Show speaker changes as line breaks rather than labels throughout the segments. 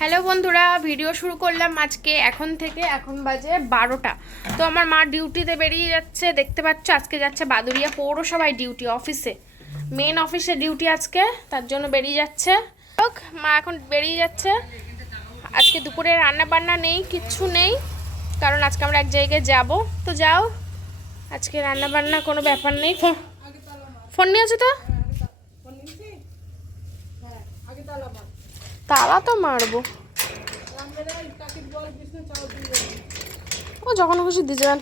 Hello বন্ধুরা video শুরু করলাম আজকে এখন থেকে এখন বাজে বারোটা। তো আমার মা ডিউটিতে বেরিয়ে যাচ্ছে দেখতে পাচ্ছ? আজকে যাচ্ছে বাদুরিয়া পৌরসভায় ডিউটি অফিসে। মেন অফিসে ডিউটি আজকে তার জন্য বেরিয়ে যাচ্ছে। হোক, মা এখন বেরিয়ে যাচ্ছে। আজকে দুপুরে রান্না বান্না নেই কিচ্ছু নেই কারণ আজকে আমরা এক জায়গায় যাব। তো যাও আজকে রান্না বান্না কোনো ব্যাপার নেই। ফোন ফোন নিয়েছো তো? তালা তো মারবো। ও যখন খুশি দিয়ে যাবেন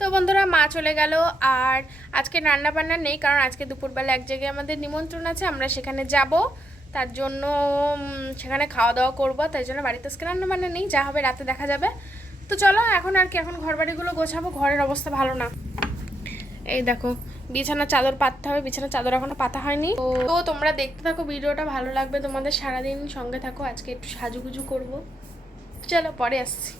তো বন্ধুরা, মা চলে গেল, আর আজকে রান্না বান্না নেই, কারণ আজকে দুপুরবেলা এক জায়গায় আমাদের নিমন্ত্রণ আছে, আমরা সেখানে যাব। তার জন্য সেখানে খাওয়া দাওয়া করব, তাই জন্য বাড়িতে আজকে রান্না বান্না নেই, যা হবে রাতে দেখা যাবে। তো চলো, এখন আর কি, এখন ঘর বাড়িগুলো গোছাবো, ঘরের অবস্থা ভালো না। এই দেখো বিছানা চাদর পাততে হবে বিছানা চাদর এখনও পাতা হয়নি। তো তোমরা দেখতে থাকো, ভিডিওটা ভালো লাগবে। তোমাদের সারাদিন সঙ্গে থাকো, আজকে একটু সাজুগুজু করব। চলো, পরে আসছি।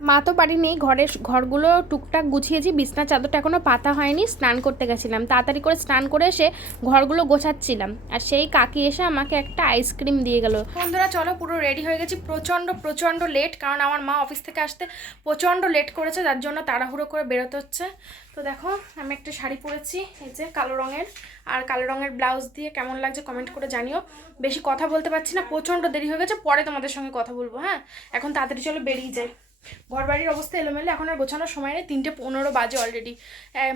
মা তো বাড়ি নেই ঘরের ঘরগুলো টুকটাক গুছিয়েছি, বিছনা চাদরটা এখনও পাতা হয়নি, স্নান করতে গেছিলাম। তাড়াতাড়ি করে স্নান করে এসে ঘরগুলো গোছাচ্ছিলাম। আর সেই কাকি এসে আমাকে একটা আইসক্রিম দিয়ে গেল। বন্ধুরা, চলো পুরো রেডি হয়ে গেছি। প্রচণ্ড প্রচণ্ড লেট কারণ আমার মা অফিস থেকে আসতে প্রচণ্ড লেট করেছে, যার জন্য তাড়াহুড়ো করে বেরোতে হচ্ছে। তো দেখো, আমি একটা শাড়ি পরেছি, এই যে কালো রঙের। আর কালো রঙের ব্লাউজ দিয়ে কেমন লাগছে কমেন্ট করে জানিও। বেশি কথা বলতে পারছি না, প্রচণ্ড দেরি হয়ে গেছে, পরে তোমাদের সঙ্গে কথা বলব হ্যাঁ? এখন তাড়াতাড়ি চলো বেরিয়ে যাই। ঘর বাড়ির অবস্থা এলোমেলো এখন আর গোছানোর সময় নেই তিনটে পনেরো বাজে অলরেডি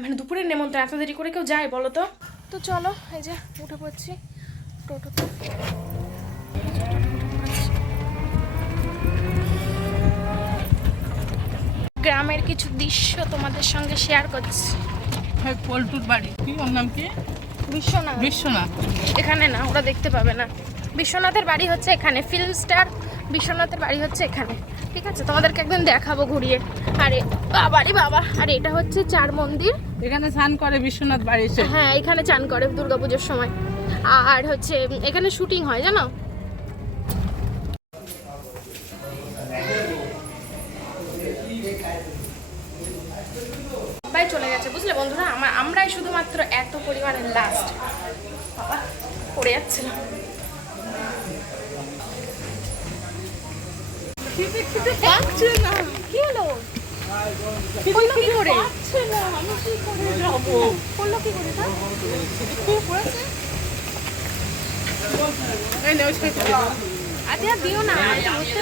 মানে দুপুরের নেমন্ত্রণ এত দেরি করে কেউ যায় বলো তো? তো চলো এই যে উঠে পড়ছি। টোটোতে। গ্রামের কিছু দৃশ্য তোমাদের সঙ্গে শেয়ার করছি।
হ্যাঁ পল্টুর বাড়ি। কি ওর নাম কি?
বিশ্বনাথ।
বিশ্বনাথ।
এখানে না ওরা দেখতে পাবে না। বিশ্বনাথের বাড়ি হচ্ছে এখানে ফিল্ম স্টার বিশ্বনাথের বাড়ি হচ্ছে এখানে ঠিক আছে? তোমাদেরকে একদিন দেখাবো ঘুরিয়ে। আরে বাবারে বাবা আর এটা হচ্ছে চার মন্দির।
এখানে স্নান করে বিশ্বনাথ বাড়ি এসে।
হ্যাঁ এখানে চান করে দুর্গাপুজোর সময়। আর হচ্ছে এখানে শুটিং হয় জানো? সবাই চলে গেছে বুঝলে বন্ধুরা? আমার আমরাই শুধুমাত্র এত পরিমাণে লাস্ট বাবা পড়ে যাচ্ছিলাম। কি হলো?
করল কি করে? না আমি কি করে যাব?
করল কি করে তা?
পড়েছে? থেকে দাও।
না এটা হচ্ছে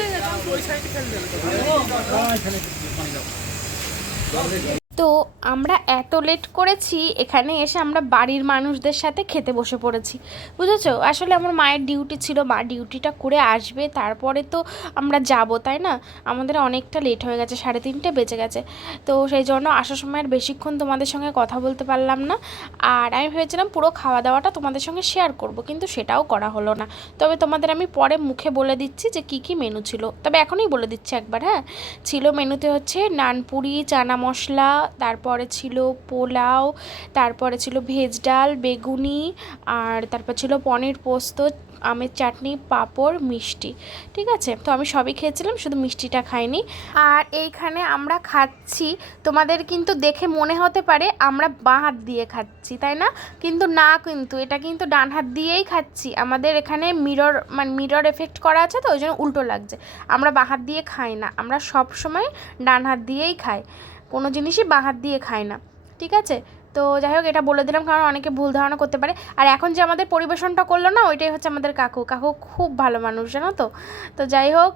আমরা এত লেট করেছি, এখানে এসে আমরা বাড়ির মানুষদের সাথে খেতে বসে পড়েছি। বুঝেছ? আসলে আমার মায়ের ডিউটি ছিল, মা ডিউটিটা করে আসবে, তারপরে তো আমরা যাব, তাই না? আমাদের অনেকটা লেট হয়ে গেছে, সাড়ে তিনটে বেজে গেছে। তো সেই জন্য আসার সময় আর বেশিক্ষণ তোমাদের সঙ্গে কথা বলতে পারলাম না। আর আমি ভেবেছিলাম পুরো খাওয়া দাওয়াটা তোমাদের সঙ্গে শেয়ার করব, কিন্তু সেটাও করা হলো না। তবে তোমাদের আমি পরে মুখে বলে দিচ্ছি যে কি কি মেনু ছিল। তবে এখনই বলে দিচ্ছি একবার হ্যাঁ? ছিল মেনুতে হচ্ছে নানপুরি চানা মশলা, তারপরে ছিল পোলাও, তারপরে ছিল ভেজ ডাল, বেগুনি, আর তারপর ছিল পনির পোস্ত, আমের চাটনি, পাঁপড়, মিষ্টি। ঠিক আছে? তো আমি সবই খেয়েছিলাম, শুধু মিষ্টিটা খাইনি। আর এইখানে আমরা খাচ্ছি, তোমাদের কিন্তু দেখে মনে হতে পারে আমরা বাঁ হাত দিয়ে খাচ্ছি, তাই না? কিন্তু না কিন্তু, এটা কিন্তু ডান হাত দিয়েই খাচ্ছি। আমাদের এখানে মিরর মানে মিরর এফেক্ট করা আছে তো, ওই জন্য উল্টো লাগছে। আমরা বাঁ হাত দিয়ে খাই না, আমরা সব সময় ডান হাত দিয়েই খাই। কোনো জিনিসই বাঁ হাত দিয়ে খায় না, ঠিক আছে? তো যাই হোক, এটা বলে দিলাম, কারণ অনেকে ভুল ধারণা করতে পারে। আর এখন যে আমাদের পরিবেশনটা করল না, ওইটাই হচ্ছে আমাদের কাকু। কাকু খুব ভালো মানুষ, জানো তো? তো যাই হোক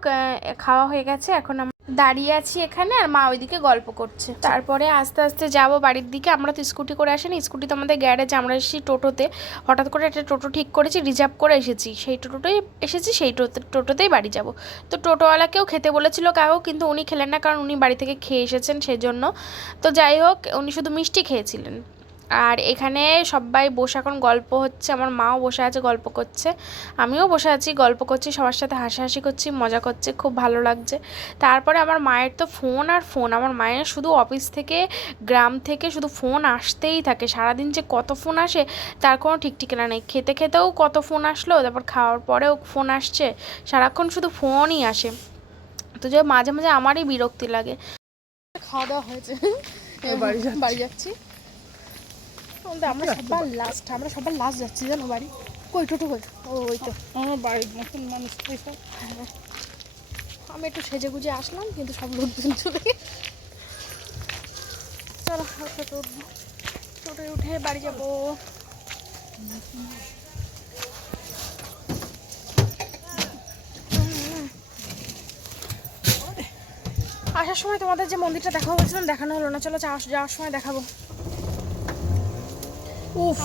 খাওয়া হয়ে গেছে, এখন দাঁড়িয়ে আছি এখানে আর মা ওইদিকে গল্প করছে। তারপরে আস্তে আস্তে যাব বাড়ির দিকে। আমরা তো স্কুটি করে আসিনি। স্কুটি তো আমাদের গ্যারেজ। আমরা এসেছি টোটোতে। হঠাৎ করে একটা টোটো ঠিক করেছি, রিজার্ভ করে এসেছি। সেই টোটোতেই এসেছি, সেই টোটো টোটোতেই বাড়ি যাব। তো টোটোওয়ালাকেও খেতে বলেছিল কাকু কিন্তু উনি খেলেন না, কারণ উনি বাড়ি থেকে খেয়ে এসেছেন সেজন্য। তো যাই হোক, উনি শুধু মিষ্টি খেয়েছিলেন। আর এখানে সবাই বসে এখন গল্প হচ্ছে আমার মাও বসে আছে গল্প করছে। আমিও বসে আছি গল্প করছি সবার সাথে হাসাহাসি করছি মজা করছি খুব ভালো লাগছে। তারপরে আমার মায়ের তো ফোন আর ফোন আমার মায়ের শুধু অফিস থেকে গ্রাম থেকে শুধু ফোন আসতেই থাকে। সারাদিন যে কত ফোন আসে তার কোনো ঠিক ঠিকানা নেই। খেতে খেতেও কত ফোন আসলো তারপর খাওয়ার পরেও ফোন আসছে সারাক্ষণ শুধু ফোনই আসে। তো যে মাঝে মাঝে আমারই বিরক্তি লাগে। খাওয়া দাওয়া হয়েছে।
বাড়ি
বাড়ি যাচ্ছি। আমরা সবার লাস্ট আমরা সবার লাস্ট যাচ্ছি জানো বাড়ি? কই টোটো কই? ও ওই তো।
আমার বাড়ির মতন মানুষ
আমি একটু সেজে গুজে আসলাম কিন্তু সব লোকজন চলে চলো টোটো উঠবো টোটোয় উঠে বাড়ি যাব। আসার সময় তোমাদের যে মন্দিরটা দেখাবো বলছিলাম দেখানো হলো না। চলো যাওয়ার যাওয়ার সময় দেখাবো।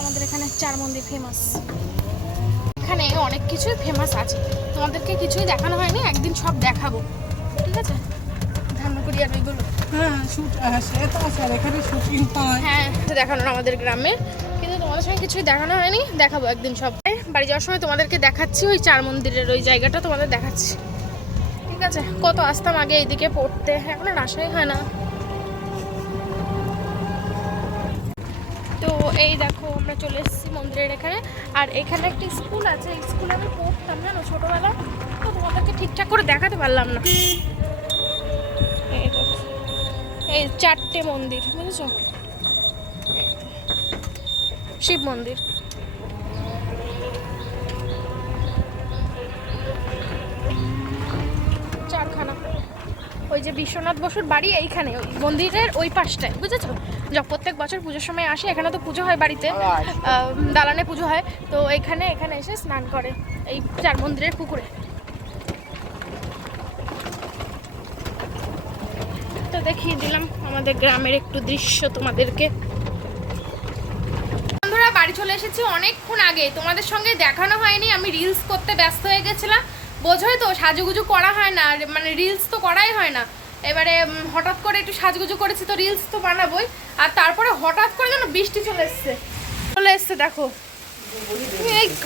আমাদের এখানে চার মন্দির ফেমাস এখানে অনেক কিছুই ফেমাস আছে। তোমাদেরকে কিছুই দেখানো হয়নি একদিন সব দেখাবো। ঠিক আছে? ধান্যকুড়ি আর ওইগুলো
হ্যাঁ শুট সে তো আছে আর এখানে শুটিং হয়
হ্যাঁ দেখানো আমাদের গ্রামে। কিন্তু তোমাদের সঙ্গে কিছুই দেখানো হয়নি দেখাবো একদিন সব। বাড়ি যাওয়ার সময় তোমাদেরকে দেখাচ্ছি ওই চার মন্দিরের ওই জায়গাটা তোমাদের দেখাচ্ছি। ঠিক আছে? কত আসতাম আগে এইদিকে পড়তে এখন আর আসাই হয় না। এই দেখো, আমরা চলে এসেছি মন্দিরের এখানে। আর এখানে একটা স্কুল আছে স্কুলে আমি পড়তাম, জানো ছোটোবেলা তো তোমাদেরকে ঠিকঠাক করে দেখাতে পারলাম না। এই চারটে মন্দির, বুঝেছ? শিব মন্দির। ওই যে বিশ্বনাথ বসুর বাড়ি এইখানে ওই মন্দিরের ওই পাশটায় বুঝেছ? যখন প্রত্যেক বছর পুজোর সময় আসে এখানে তো পুজো হয় বাড়িতে দালানে পুজো হয় তো এখানে এখানে এসে স্নান করে এই চার মন্দিরের পুকুরে। তো দেখিয়ে দিলাম আমাদের গ্রামের একটু দৃশ্য তোমাদেরকে। বন্ধুরা বাড়ি চলে এসেছি অনেকক্ষণ আগে। তোমাদের সঙ্গে দেখানো হয়নি আমি রিলস করতে ব্যস্ত হয়ে গেছিলাম। বোঝোই তো, সাজুগুজু করা হয় না মানে রিলস তো করাই হয় না। এবারে হঠাৎ করে একটু সাজগুজু করেছি তো রিলস তো বানাবোই, আর তারপরে হঠাৎ করে যেন বৃষ্টি চলে এসছে। চলে এসছে, দেখো।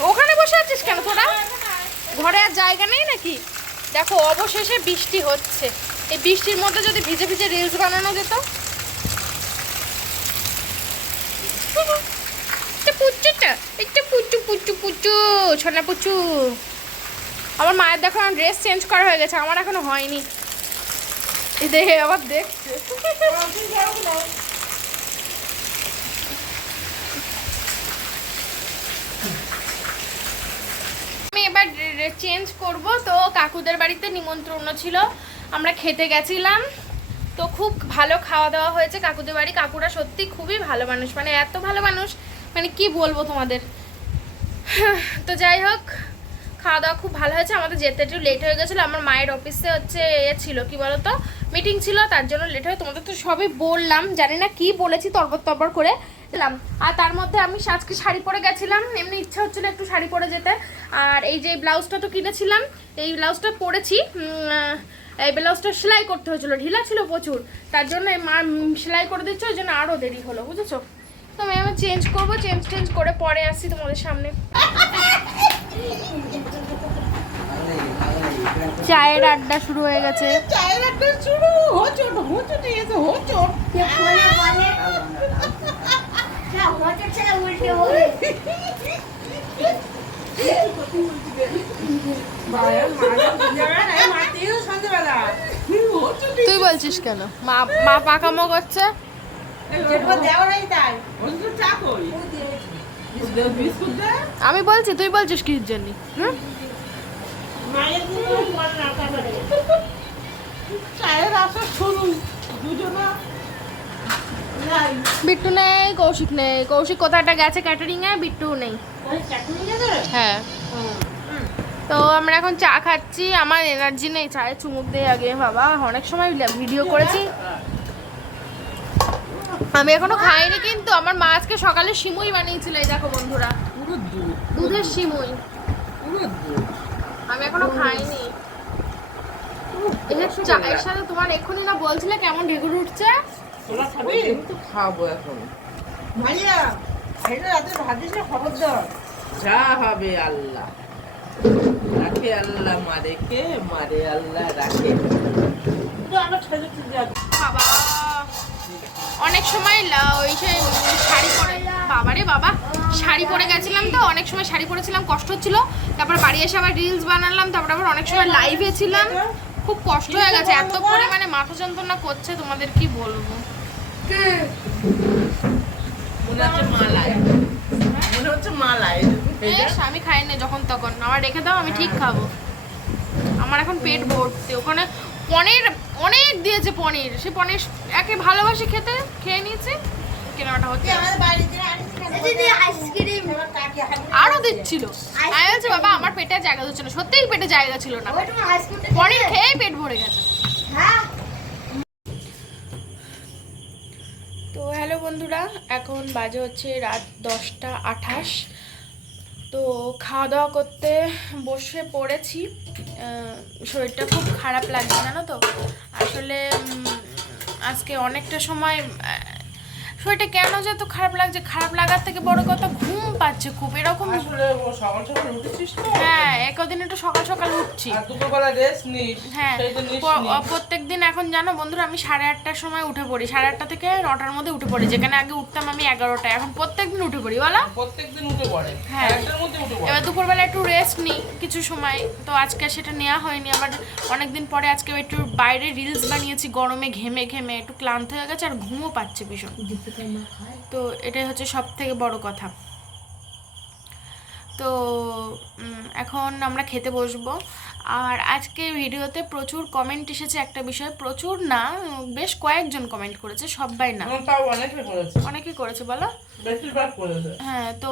ওখানে বসে আছিস কেন তোরা? ঘরে আর জায়গা নেই নাকি? দেখো, অবশেষে বৃষ্টি হচ্ছে। এই বৃষ্টির মধ্যে যদি ভিজে ভিজে রিলস বানানো যেত। পুচুটা একটা পুচু পুচু পুচু ছোনা পুচু আমার মায়ের দেখো ড্রেস চেঞ্জ করা হয়ে গেছে, আমার এখনও হয়নি। দেখে আবার দেখছে। আমি এবার চেঞ্জ করব, তো কাকুদের বাড়িতে নিমন্ত্রণ ছিল। আমরা খেতে গেছিলাম, তো খুব ভালো খাওয়া দাওয়া হয়েছে কাকুদের বাড়ি। কাকুরা সত্যি খুবই ভালো মানুষ মানে এত ভালো মানুষ মানে কি বলব তোমাদের? তো যাই হোক খাওয়া দাওয়া খুব ভালো হয়েছে। আমাদের যেতে একটু লেট হয়ে গেছিল। আমার মায়ের অফিসে হচ্ছে এ ছিল, কি বলতো? মিটিং ছিল, তার জন্য লেট হয়ে তোমাদের তো সবই বললাম। জানি না কি বলেছি তরবর তরবর করে এলাম আর তার মধ্যে আমি আজকে শাড়ি পরে গেছিলাম। এমনি ইচ্ছা হচ্ছিল একটু শাড়ি পরে যেতে। আর এই যে ব্লাউজটা তো কিনেছিলাম, এই ব্লাউজটা পরেছি। এই ব্লাউজটা সেলাই করতে হয়েছিলো। ঢিলা ছিল প্রচুর। তার জন্য মা সেলাই করে দিচ্ছে, ওই জন্য আরও দেরি হলো, বুঝেছ? তো আমি চেঞ্জ করব চেঞ্জ টেঞ্জ করে পরে আসছি তোমাদের সামনে। চায়ের আড্ডা শুরু হয়ে গেছে।
চায়ের একটা শুরু? হোচট হোচট এসে হোচট মাটিও
তুই বলছিস কেন? মা মা পাকামো করছে?
হোচট চা কই? বিস্কুট দে
আমি বলছি তুই বলছিস কিসের জন্য?
দুজনা। নাই।
বিট্টু নেই কৌশিক নেই। কৌশিক কোথাটা গেছে ক্যাটারিং এ বিট্টু নেই। হ্যাঁ। তো আমরা এখন চা খাচ্ছি। আমার এনার্জি নেই চায়ে চুমুক দিয়ে আগে বাবা। অনেক সময় ভিডিও করেছি। আমি এখনও খাইনি কিন্তু আমার মা আজকে সকালে সিমুই বানিয়েছিল এই দেখো বন্ধুরা।
পুরো দুধ।
দুধের সিমুই।
পুরো দুধ।
আমি এখনও খাইনি। এর চা- এর সাথে তোমার এক্ষুনি না বলছিলে কেমন ঢেকুর উঠছে?
তোরা খাবি তো খাব এখন। ভাইয়া এটা রাতে ভাজিস না খবর দাও যা হবে আল্লাহ। রাখে আল্লাহ মারে কে? মারে আল্লাহ রাখে। তো আমার ছেলে
বাবা। অনেক সময় ওই সে শাড়ি পরে বাবারে বাবা শাড়ি পরে গেছিলাম তো অনেক সময় শাড়ি পরেছিলাম কষ্ট হচ্ছিল। তারপর বাড়ি এসে আবার রিলস বানালাম তারপর আবার অনেক সময় লাইভে ছিলাম। খুব কষ্ট হয়ে গেছে এত পরে মানে মাথা যন্ত্রণা করছে তোমাদের কি বলব? আমি খাই না যখন তখন। আমার রেখে দাও আমি ঠিক খাব। আমার এখন পেট ভর্তি ওখানে পনির অনেক দিয়েছে পনির। সে পনির একে ভালোবাসে খেতে খেয়ে নিয়েছে। কেনাটা হচ্ছে। আরও দিচ্ছিল। আমি বলছি বাবা আমার পেটে জায়গা হচ্ছে না। সত্যিই পেটে জায়গা ছিল না। পনির খেয়েই পেট ভরে গেছে। তো হ্যালো বন্ধুরা এখন বাজে হচ্ছে রাত দশটা আঠাশ। তো খাওয়া দাওয়া করতে বসে পড়েছি। শরীরটা খুব খারাপ লাগছে, জানো তো? আসলে আজকে অনেকটা সময় শরীরটা কেন যে এত খারাপ লাগছে? খারাপ লাগার থেকে বড় কথা ঘুম পাচ্ছে খুব এরকম
আসলে ও সকাল সকাল উঠেছিস তো?
হ্যাঁ একদিন একটু সকাল সকাল উঠছি।
আর দুপুরবেলা রেস্ট নিস
হ্যাঁ প্রত্যেক দিন এখন জানো বন্ধুরা আমি সাড়ে আটটার সময় উঠে পড়ি সাড়ে আটটা থেকে নটার মধ্যে উঠে পড়ি যেখানে আগে উঠতাম আমি এগারোটায় এখন প্রত্যেক দিন উঠে পড়ি বলো।
প্রত্যেকদিন উঠে পড়ে
হ্যাঁ।
একটার মধ্যে উঠে পড়ে।
এবার দুপুরবেলা একটু রেস্ট নিই কিছু সময় তো আজকে সেটা নেওয়া হয়নি আবার অনেকদিন পরে আজকে একটু বাইরে রিলস বানিয়েছি গরমে ঘেমে ঘেমে একটু ক্লান্ত হয়ে গেছে আর ঘুমও পাচ্ছে ভীষণ। তো এটাই হচ্ছে সব থেকে বড় কথা। তো এখন আমরা খেতে বসবো। আর আজকে ভিডিওতে প্রচুর কমেন্ট এসেছে একটা বিষয়। প্রচুর না বেশ কয়েকজন কমেন্ট করেছে সবাই না।
অনেকে করেছে।
অনেকেই করেছে বলো। হ্যাঁ তো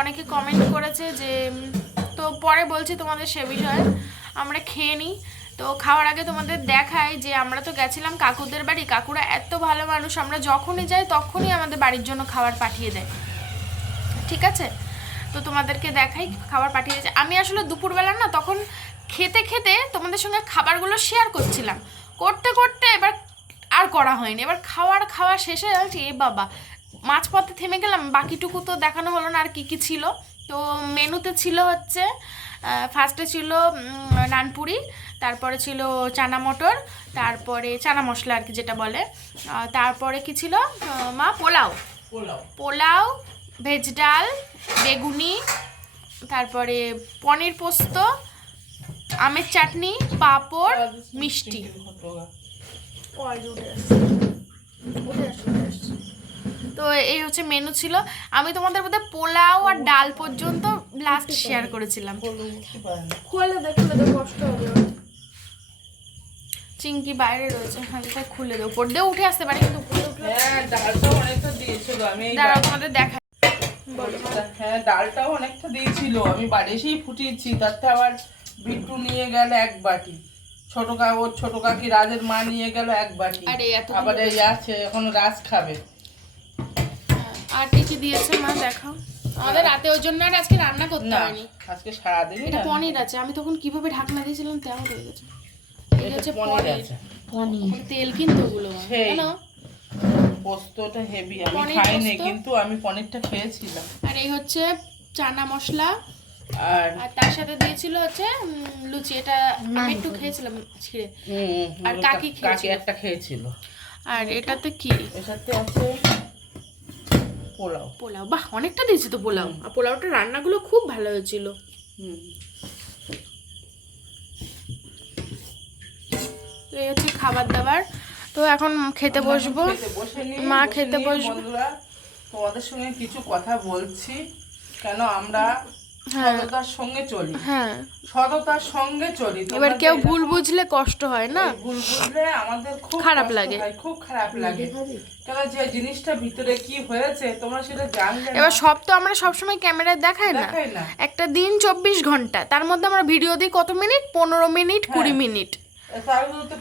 অনেকে কমেন্ট করেছে যে তো পরে বলছি তোমাদের সে বিষয়ে। আমরা খেয়ে নিই। তো খাওয়ার আগে তোমাদের দেখাই যে আমরা তো গেছিলাম কাকুদের বাড়ি। কাকুরা এত ভালো মানুষ আমরা যখনই যাই তখনই আমাদের বাড়ির জন্য খাবার পাঠিয়ে দেয়। ঠিক আছে? তো তোমাদেরকে দেখাই খাবার পাঠিয়ে দিয়েছে আমি আসলে দুপুরবেলা না তখন খেতে খেতে তোমাদের সঙ্গে খাবারগুলো শেয়ার করছিলাম। করতে করতে এবার আর করা হয়নি। এবার খাওয়ার খাওয়া শেষে যাচ্ছি এ বাবা মাঝপথে থেমে গেলাম। বাকিটুকু তো দেখানো হলো না আর কি কি ছিল? তো মেনুতে ছিল হচ্ছে ফার্স্টে ছিল নানপুরি তারপরে ছিল চানা মটর তারপরে চানা মশলা আর কি যেটা বলে। তারপরে কি ছিল? মা পোলাও।
পোলাও।
পোলাও ভেজ ডাল বেগুনি তারপরে পনির পোস্ত আমের চাটনি পাঁপড় মিষ্টি। তো এই হচ্ছে মেনু ছিল। আমি তোমাদের মধ্যে পোলাও আর ডাল পর্যন্ত লাস্ট শেয়ার করেছিলাম। চিংকি বাইরে রয়েছে হ্যাঁ যেটা খুলে দেবো উপর দিয়ে উঠে আসতে পারে কিন্তু
হ্যাঁ
দাঁড়াও তোমাদের দেখা
হ্যাঁ ডালটাও অনেকটা দিয়েছিল। আমি বাড়ি এসেই ফুটিয়েছি তাতে আবার বিট্টু নিয়ে গেল এক বাটি। ছোট কা ওর ছোট কাকি রাজের মা নিয়ে গেল এক বাটি। আবার এই আছে এখন রাজ খাবে।
আর কি কি দিয়েছে মা দেখাও। আমাদের রাতে ওই জন্য আর আজকে রান্না করতে হয়নি।
আজকে সারাদিন
এটা পনির আছে আমি তখন কীভাবে ঢাকনা দিয়েছিলাম তেমন হয়ে গেছে। এই হচ্ছে
পনির
পনির। তেল কিন্তু ওগুলো। জানো?
পোস্তটা হেভি আমি খাইনি কিন্তু আমি পনিরটা খেয়েছিলাম।
আর এই হচ্ছে চানা মশলা।
আর
আর তার সাথে দিয়েছিল হচ্ছে লুচি। এটা আমি একটু খেয়েছিলাম ছিঁড়ে। আর কাকি
কাকি একটা খেয়েছিল।
আর এটাতে কি?
এর সাথে আছে পোলাও।
পোলাও। বাহ অনেকটা দিয়েছে তো পোলাও। আর পোলাওটা রান্নাগুলো খুব ভালো হয়েছিল।
হুম।
তো এই হচ্ছে খাবার দাবার। তো এখন খেতে বসবো। মা খেতে বসবো।
তোমাদের সঙ্গে কিছু কথা বলছি। কেন আমরা
হ্যাঁ।
সততার সঙ্গে চলি?
হ্যাঁ।
সততার সঙ্গে চলি।
এবার কেউ ভুল বুঝলে কষ্ট হয় না?
ভুল বুঝলে আমাদের খুব
খারাপ লাগে।
খুব খারাপ লাগে। কেন যে জিনিসটা ভিতরে কি হয়েছে তোমরা সেটা জানলে
এবার সব তো আমরা সবসময় ক্যামেরায় দেখাই না। একটা দিন চব্বিশ ঘণ্টা তার মধ্যে আমরা ভিডিও দিই কত মিনিট? পনেরো মিনিট কুড়ি মিনিট।
তার মধ্যে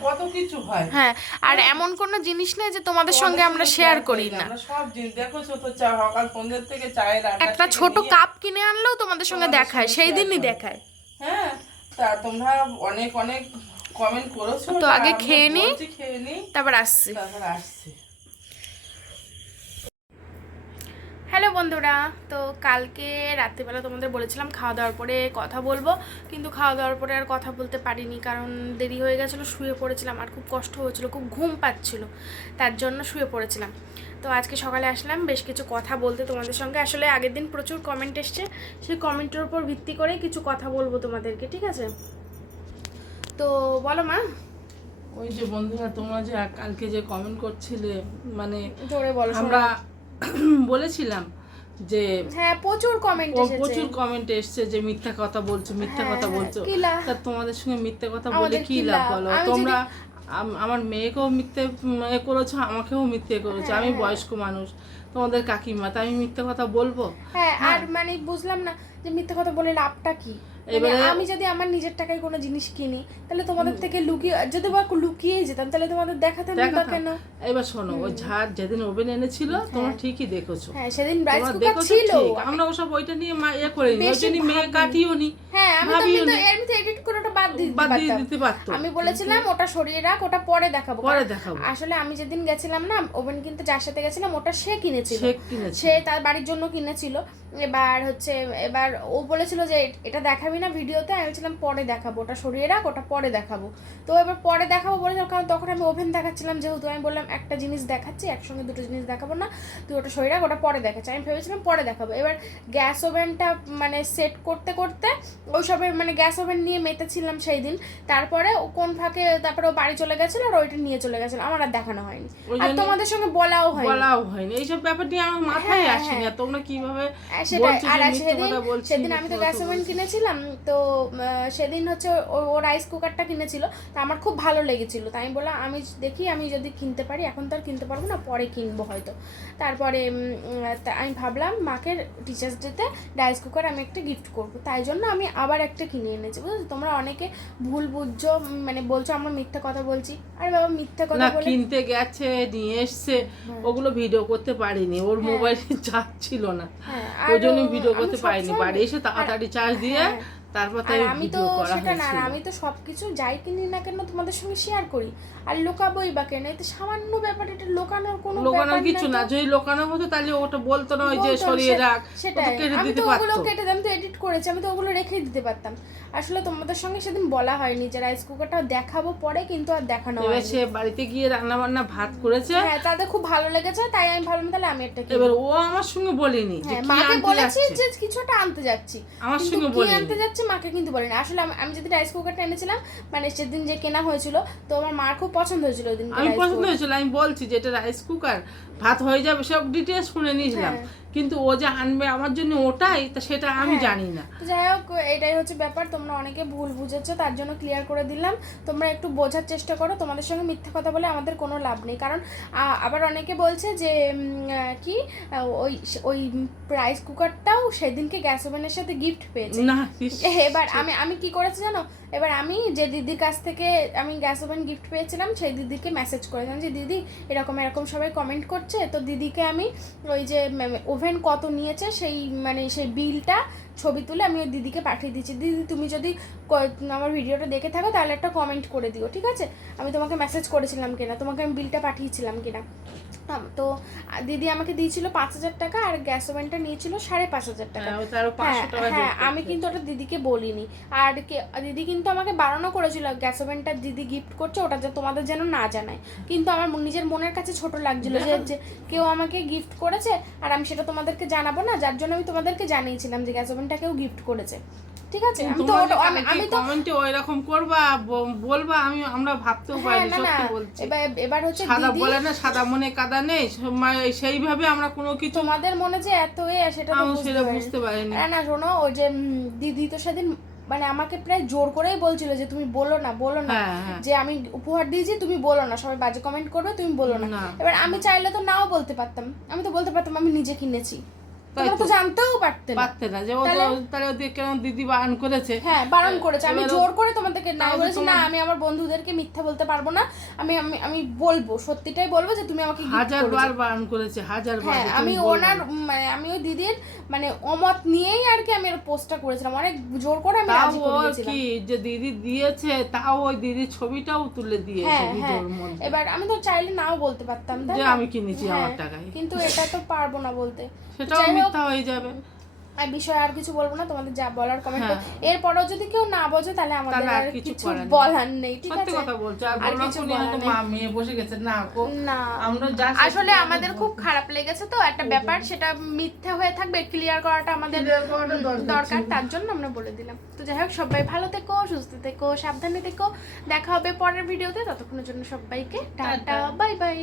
কত কিছু হয়।
হ্যাঁ আর এমন কোনো জিনিস নেই যে তোমাদের সঙ্গে আমরা শেয়ার করি না।
সব জিনিস দেখো ছোট চা সকাল সন্ধ্যের থেকে চায়ের
একটা ছোট কাপ কিনে আনলেও তোমাদের সঙ্গে দেখায় সেই দিনই দেখায়।
হ্যাঁ তা তোমরা অনেক অনেক কমেন্ট করেছ
তো আগে খেয়ে নিই।
খেয়ে নিই
তারপর আসছি।
তারপর আসছি।
হ্যালো বন্ধুরা তো কালকে রাত্রিবেলা তোমাদের বলেছিলাম খাওয়া দাওয়ার পরে কথা বলব কিন্তু খাওয়া দাওয়ার পরে আর কথা বলতে পারিনি কারণ দেরি হয়ে গেছিল শুয়ে পড়েছিলাম আর খুব কষ্ট হয়েছিল খুব ঘুম পাচ্ছিল তার জন্য শুয়ে পড়েছিলাম। তো আজকে সকালে আসলাম বেশ কিছু কথা বলতে তোমাদের সঙ্গে আসলে আগের দিন প্রচুর কমেন্ট এসছে সেই কমেন্টের উপর ভিত্তি করে কিছু কথা বলব তোমাদেরকে ঠিক আছে? তো বলো মা।
ওই যে বন্ধুরা তোমরা যে কালকে যে কমেন্ট করছিলে মানে আমরা বলেছিলাম যে
হ্যাঁ প্রচুর কমেন্ট এসেছে।
প্রচুর কমেন্ট এসছে যে মিথ্যা কথা বলছো মিথ্যা
হ্যাঁ,
কথা
হ্যাঁ,
বলছো তা তোমাদের সঙ্গে মিথ্যা কথা বলে কি লাভ? বলো? তোমরা আমার মেয়েকেও মিথ্যে এ করেছ আমাকেও মিথ্যে করেছ। আমি
হ্যাঁ।
বয়স্ক মানুষ তোমাদের কাকিমা তা আমি মিথ্যে কথা বলব?
হ্যাঁ। আর মানে বুঝলাম না যে মিথ্যে কথা বলে লাভটা কি?
এবারে-
আমি যদি আমার নিজের টাকায় কোনো জিনিস কিনি তাহলে তোমাদের থেকে লুকিয়ে যদি বা লুকিয়েই যেতাম তাহলে তোমাদের দেখাতাম। না কেন?
এবার শোনো ওই ঝাড় যেদিন ওভেন এনেছিল তোমরা ঠিকই দেখেছ।
হ্যাঁ সেদিন রাইস কুকার ছিল।
আমরা ওসব ওইটা নিয়ে মা ইয়ে করে নি ওই
বেশি
জন্য মেয়ে কাটিও নি
হ্যাঁ আমি তো
নি।
এমনিতে এডিট করে ওটা বাদ দিতে
বাদ দিয়ে দিতে পারতো।
আমি বলেছিলাম ওটা সরিয়ে রাখ ওটা পরে দেখাবো।
পরে দেখাবো।
আসলে আমি যেদিন গেছিলাম না ওভেন কিনতে যার সাথে গেছিলাম ওটা সে কিনেছিল।
সে কিনেছে
সে তার বাড়ির জন্য কিনেছিল। এবার হচ্ছে এবার ও বলেছিল যে এটা দেখাবি না ভিডিওতে আমি বলছিলাম পরে দেখাবো ওটা সরিয়ে রাখ ওটা পরে দেখাবো। তো এবার পরে দেখাবো বলেছিল কারণ তখন আমি ওভেন দেখাচ্ছিলাম যেহেতু আমি বললাম একটা জিনিস দেখাচ্ছি একসঙ্গে দুটো জিনিস দেখাবো না তুই ওটা সরিয়ে রাখ ওটা পরে দেখাচ্ছি। আমি ভেবেছিলাম পরে দেখাবো। এবার গ্যাস ওভেনটা মানে সেট করতে করতে ওইসবের মানে গ্যাস ওভেন নিয়ে মেতেছিলাম সেই দিন তারপরে ও কোন ফাঁকে তারপরে ও বাড়ি চলে গেছিল আর ওইটা নিয়ে চলে গেছিল আমার আর দেখানো হয়নি। আর তোমাদের সঙ্গে বলাও হয়নি।
বলাও হয়নি। এইসব ব্যাপার নিয়ে আমার মাথায়
হ্যাঁ,
আসেনি
হ্যাঁ।
তোমরা কীভাবে
আর সেটাই আর সেদিন সেদিন আমি তো গ্যাস ওভেন কিনেছিলাম তো সেদিন হচ্ছে ও ও রাইস কুকারটা কিনেছিল তা আমার খুব ভালো লেগেছিল। তাই আমি বললাম আমি দেখি আমি যদি কিনতে পারি এখন তো আর কিনতে পারব না পরে কিনবো হয়তো। তারপরে আমি ভাবলাম মাকে টিচার্স ডেতে রাইস কুকার আমি একটা গিফট করব। তাই জন্য আমি আবার একটা কিনে এনেছি বুঝেছ? তোমরা অনেকে ভুল বুঝছ মানে বলছো আমরা মিথ্যা কথা বলছি। আরে বাবা মিথ্যা কথা বলে
কিনতে গেছে নিয়ে এসছে ওগুলো ভিডিও করতে পারিনি ওর মোবাইল চার্জ ছিল না।
হ্যাঁ
ওই জন্য ভিডিও করতে পারিনি। বাড়ি এসে তাড়াতাড়ি চার্জ দিয়ে
হ্যাঁ।
তারপর তাই
আমি তো সেটা না আমি তো সবকিছু যাই কিনি না কেন তোমাদের সঙ্গে শেয়ার করি। আর লোকাবই বা কেন? এতে সামান্য ব্যাপার এটা লোকানোর কোনো
লোকানোর কিছু না। যদি লোকানো হতো তাহলে ওটা বলতো না ওই যে সরিয়ে রাখ। সেটা
আমি তো ওগুলো কেটে আমি তো এডিট করেছি। আমি তো ওগুলো রেখেই দিতে পারতাম। আসলে তোমাদের সঙ্গে সেদিন বলা হয়নি যে রাইস কুকারটা দেখাবো পরে কিন্তু আর দেখানো
এবার সে বাড়িতে গিয়ে রান্না বান্না ভাত করেছে।
হ্যাঁ তাদের খুব ভালো লেগেছে তাই আমি ভাবলাম তাহলে আমি একটা।
এবার ও আমার সঙ্গে বলেনি যে
হ্যাঁ
কি
মাকে
আনতে
বলেছি
যাচ্ছে।
যে কিছু একটা আনতে যাচ্ছি।
আমার
কিন্তু
সঙ্গে
কি
বলেনি।
আনতে যাচ্ছে মাকে কিন্তু বলিনি। আসলে আমি- আমি যদি রাইস কুকারটা এনেছিলাম মানে সেদিন যে কেনা হয়েছিল তো আমার মার খুব পছন্দ হয়েছিল ওই দিন
আমি পছন্দ হয়েছিল আমি বলছি যে এটা রাইস কুকার ভাত হয়ে যাবে সব ডিটেলস শুনে নিয়েছিলাম।
হ্যাঁ।
কিন্তু ও যে আনবে আমার জন্য ওটাই তা সেটা আমি
হ্যাঁ।
জানি না।
যাই হোক এটাই হচ্ছে ব্যাপার তোমরা অনেকে ভুল বুঝেছ তার জন্য ক্লিয়ার করে দিলাম। তোমরা একটু বোঝার চেষ্টা করো তোমাদের সঙ্গে মিথ্যা কথা বলে আমাদের কোনো লাভ নেই। কারণ আবার অনেকে বলছে যে কি ওই ওই রাইস কুকারটাও সেদিনকে গ্যাস ওভেনের সাথে গিফট পেয়েছে। এবার আমি আমি কি করেছি জানো? এবার আমি যে দিদির কাছ থেকে আমি গ্যাস ওভেন গিফট পেয়েছিলাম, সেই দিদিকে মেসেজ করেছিলাম যে, দিদি, এরকম এরকম সবাই কমেন্ট করছে, তো দিদিকে আমি ওই যে ওভেন কত নিয়েছে, সেই মানে সেই বিলটা ছবি তুলে আমি ওই দিদিকে পাঠিয়ে দিচ্ছি। দিদি তুমি যদি আমার ভিডিওটা দেখে থাকো তাহলে একটা কমেন্ট করে দিও ঠিক আছে? আমি তোমাকে মেসেজ করেছিলাম কিনা তোমাকে আমি বিলটা পাঠিয়েছিলাম কিনা। তো দিদি আমাকে দিয়েছিল পাঁচ হাজার টাকা আর গ্যাস ওভেনটা নিয়েছিল সাড়ে পাঁচ হাজার টাকা।
হ্যাঁ,
হ্যাঁ, হ্যাঁ আমি কিন্তু ওটা দিদিকে বলিনি। আর কে দিদি কিন্তু আমাকে বারণও করেছিল গ্যাস ওভেনটা দিদি গিফট করছে ওটা যে তোমাদের যেন না জানায়। কিন্তু আমার নিজের মনের কাছে ছোট লাগছিল যে কেউ আমাকে গিফট করেছে আর আমি সেটা তোমাদেরকে জানাব না যার জন্য আমি তোমাদেরকে জানিয়েছিলাম যে গ্যাস ওভেনটা কেউ গিফট করেছে। ঠিক আছে? আমি তো আমি তো
কমেন্টে ওই রকম করবা বলবা আমি আমরা ভাবতেও
হ্যাঁ
পারি সত্যি বলছি।
এবার এবার হচ্ছে
সাদা বলে না সাদা মনে কাদা নেই সেইভাবে আমরা কোনো কিছু
তোমাদের মনে যে এত এ সেটা
আমি
বুঝতে
সেটা। বুঝতে পারিনি।
না না শোনো ওই যে দিদি তো সেদিন মানে আমাকে প্রায় জোর করেই বলছিল যে তুমি বলো না বলো না।
হ্যাঁ হ্যাঁ।
যে আমি উপহার দিয়েছি তুমি বলো না। সবাই বাজে কমেন্ট করবে তুমি বলো না। এবার আমি চাইলে তো নাও বলতে পারতাম। আমি তো বলতে পারতাম আমি নিজে কিনেছি। তো
তো।
জানতেও পারতে
পারতে না যে ও
তাহলে?
তাহলে ওদের কেন দিদি বারণ করেছে?
হ্যাঁ বারণ করেছে। আমি জোর করে তোমাদেরকে না বলেছি না আমি আমার বন্ধুদেরকে মিথ্যা বলতে পারব না। আমি আমি আমি বলব সত্যিটাই বলব যে তুমি আমাকে
হাজার বার বারণ করেছে হাজার বার
হ্যাঁ আমি ওনার মানে আমি ওই দিদির মানে অমত নিয়েই আর কি আমি পোস্টটা করেছিলাম। অনেক জোর করে আমি রাজি
কি যে দিদি দিয়েছে তাও ওই দিদির ছবিটাও তুলে দিয়েছে
হ্যাঁ হ্যাঁ।
ভিডিওর মধ্যে।
এবার আমি তো চাইলে নাও বলতে পারতাম তাই?
আমি কিনেছি আমার টাকায়।
কিন্তু এটা তো পারব না বলতে।
সেটাও
যাই
হয়ে যাবে।
আর বিষয়ে আর কিছু বলব না তোমাদের যা বলার কমেন্ট
হ্যাঁ।
এরপরেও যদি কেউ না বোঝে তাহলে আমাদের
আর কিছু।
বলার নেই ঠিক আছে?
কথা বলছো। আর
কিছু বলার
মা মেয়ে বসে গেছে। না গো
না।
আমরা যা
আসলে আমাদের খুব খারাপ লেগেছে তো একটা ব্যাপার সেটা মিথ্যা হয়ে থাকবে ক্লিয়ার করাটা আমাদের
দরকার
তার জন্য আমরা বলে দিলাম। তো যাই হোক সবাই ভালো থেকো সুস্থ থেকো সাবধানে থেকো। দেখা হবে পরের ভিডিওতে ততক্ষণের জন্য সবাইকে
টাটা।
Bye bye.